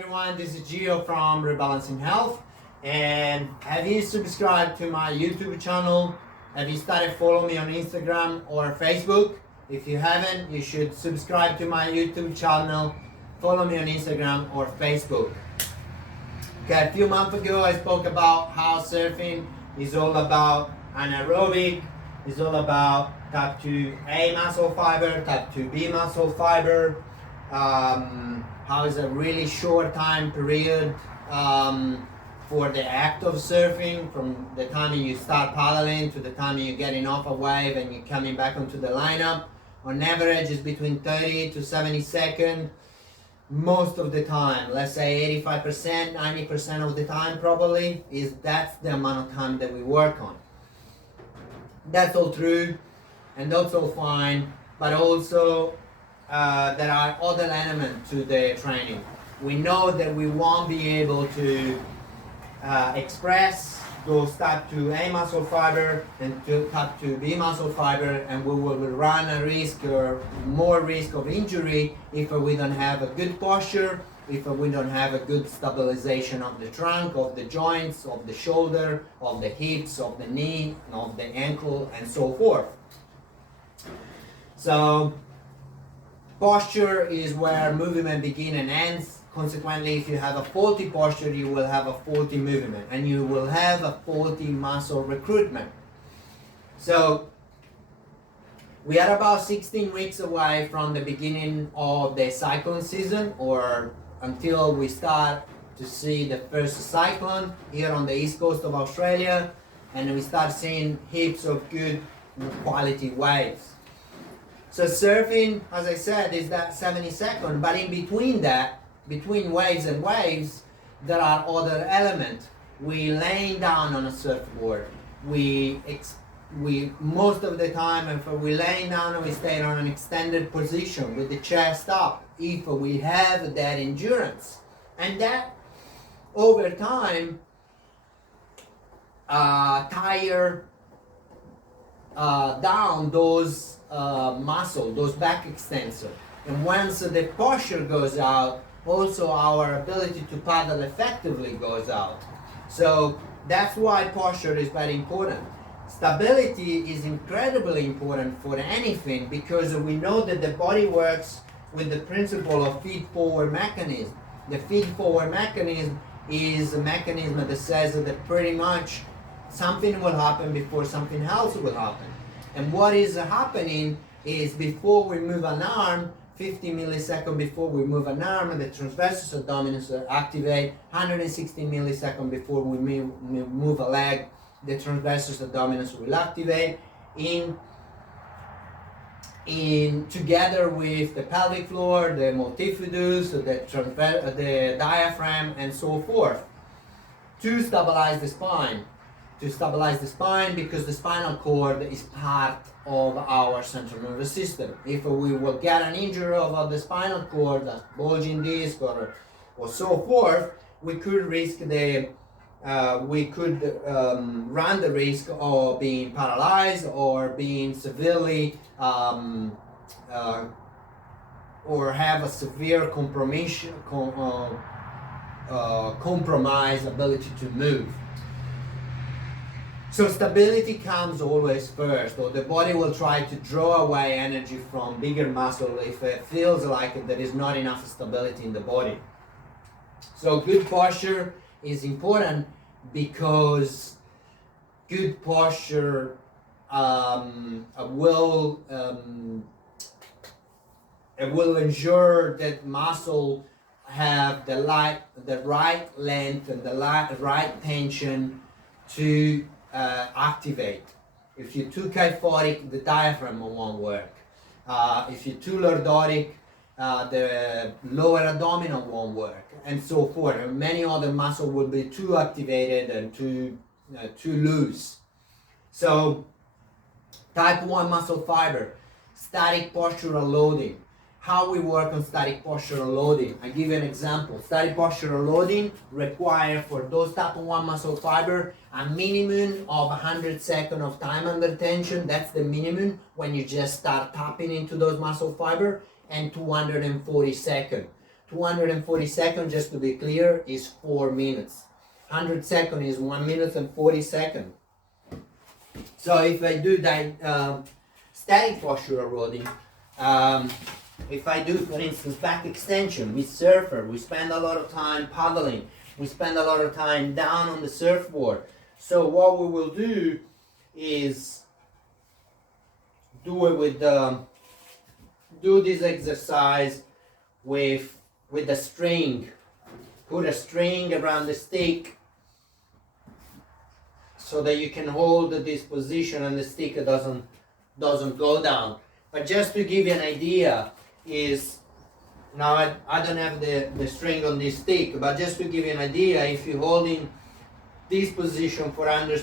everyone, this is Gio from Rebalancing Health. And have you subscribed to my YouTube channel? Have you started following me on Instagram or Facebook? If you haven't, you should subscribe to my YouTube channel, follow me on Instagram or Facebook. Okay, a few months ago I spoke about how surfing is all about anaerobic, is all about type 2A muscle fiber, type 2B muscle fiber, how is a really short time period for the act of surfing, from the time you start paddling to the time you're getting off a wave and you're coming back onto the lineup. On average is between 30 to 70 seconds most of the time. Let's say 85%, 90% of the time probably, that's the amount of time that we work on. That's all true and that's all fine, but also there are other elements to the training. We know that we won't be able to express those type 2A muscle fiber and type 2B muscle fiber, and we will run a risk or more risk of injury if we don't have a good posture, if we don't have a good stabilization of the trunk, of the joints, of the shoulder, of the hips, of the knee, of the ankle, and so forth. So posture is where movement begins and ends. Consequently, if you have a faulty posture, you will have a faulty movement and you will have a faulty muscle recruitment. So we are about 16 weeks away from the beginning of the cyclone season, or until we start to see the first cyclone here on the east coast of Australia, and we start seeing heaps of good quality waves. So surfing, as I said, is that 70 seconds, but in between that, between waves and waves, there are other elements. We laying down on a surfboard. We most of the time, if we laying down and we stay on an extended position with the chest up, if we have that endurance, and that over time tire down those muscle, those back extensors. And once the posture goes out, also our ability to paddle effectively goes out. So that's why posture is very important. Stability is incredibly important for anything, because we know that the body works with the principle of feed-forward mechanism. The feed-forward mechanism is a mechanism that says that pretty much something will happen before something else will happen. And what is happening is, before we move an arm, 50 milliseconds before we move an arm, the transversus abdominis will activate. 160 milliseconds before we move a leg, the transversus abdominis will activate. In together with the pelvic floor, the multifidus, the diaphragm, and so forth, to stabilize the spine. To stabilize the spine, because the spinal cord is part of our central nervous system. If we will get an injury of the spinal cord, a bulging disc or so forth, we could risk run the risk of being paralyzed or being severely or have a severe compromised ability to move. So stability comes always first, or the body will try to draw away energy from bigger muscle if it feels like there is not enough stability in the body. So good posture is important, because good posture will ensure that muscle have the right length and the right tension to activate. If you're too kyphotic, the diaphragm won't work. If you're too lordotic, the lower abdominal won't work, and so forth. And many other muscles will be too activated and too loose. So type 1 muscle fiber, static postural loading. How we work on static postural loading. I give you an example. Static postural loading require, for those type 1 muscle fiber, a minimum of 100 seconds of time under tension. That's the minimum when you just start tapping into those muscle fiber, and 240 seconds. 240 seconds, just to be clear, is 4 minutes. 100 seconds is 1 minute and 40 seconds. So if I do that static posture eroding, if I do, for instance, back extension with surfer, we spend a lot of time paddling, we spend a lot of time down on the surfboard. So what we will do is do this exercise with the string. Put a string around the stick so that you can hold this position and the stick doesn't go down. But just to give you an idea, is now I don't have the string on this stick, but just to give you an idea, if you're holding this position for under